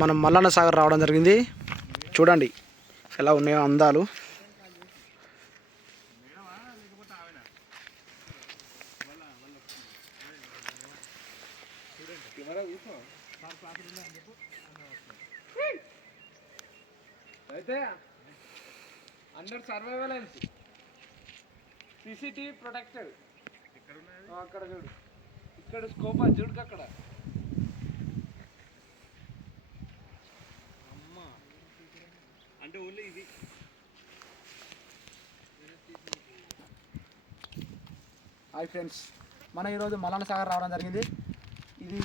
మనం మల్లన్న సాగర్ రావడం జరిగింది. చూడండి ఎలా ఉన్నాయో అందాలు. అయితే అండర్ సర్వైవలెన్స్ సిసిటీవీ ప్రొటెక్టెడ్ అక్కడ చూడు. ఇక్కడ స్కోప్ అది చూడు అక్కడ. అంటే ఓన్లీ ఇది. హాయ్ ఫ్రెండ్స్ మనం ఈరోజు మల్లన్న సాగర్ రావడం జరిగింది. ఇది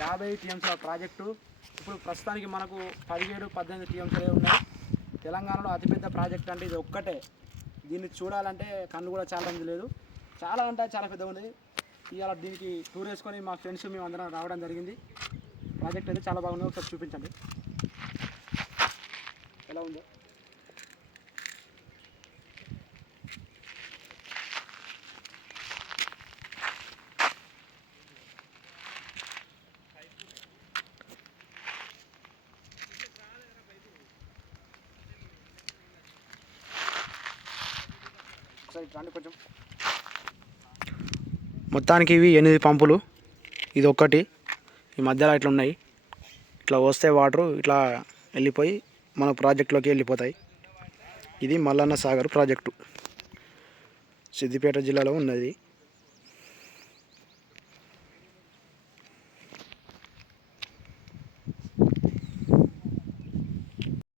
యాభై టీఎంసీల ప్రాజెక్టు. ఇప్పుడు ప్రస్తుతానికి మనకు పదిహేడు పద్దెనిమిది టీఎంసీలే ఉన్నాయి. తెలంగాణలో అతిపెద్ద ప్రాజెక్ట్ అంటే ఇది ఒక్కటే. దీన్ని చూడాలంటే కన్ను కూడా చాలా మంది లేదు. చాలా అంటే చాలా పెద్దగా ఉంది ఇవాళ దీనికి టూర్ వేసుకొని మా ఫ్రెండ్స్ మేము అందరం రావడం జరిగింది. ప్రాజెక్ట్ అయితే చాలా బాగుంది. ఒకసారి చూపించండి. కొంచెం. మొత్తానికి ఇవి ఎనిమిది పంపులు. ఇది ఒక్కటి. ఈ మధ్యలో ఇట్లా ఉన్నాయి. ఇట్లా వస్తే వాటరు ఇట్లా వెళ్ళిపోయి మన ప్రాజెక్టులోకి వెళ్ళిపోతాయి. ఇది మల్లన్న సాగర్ ప్రాజెక్టు. సిద్దిపేట జిల్లాలో ఉన్నది.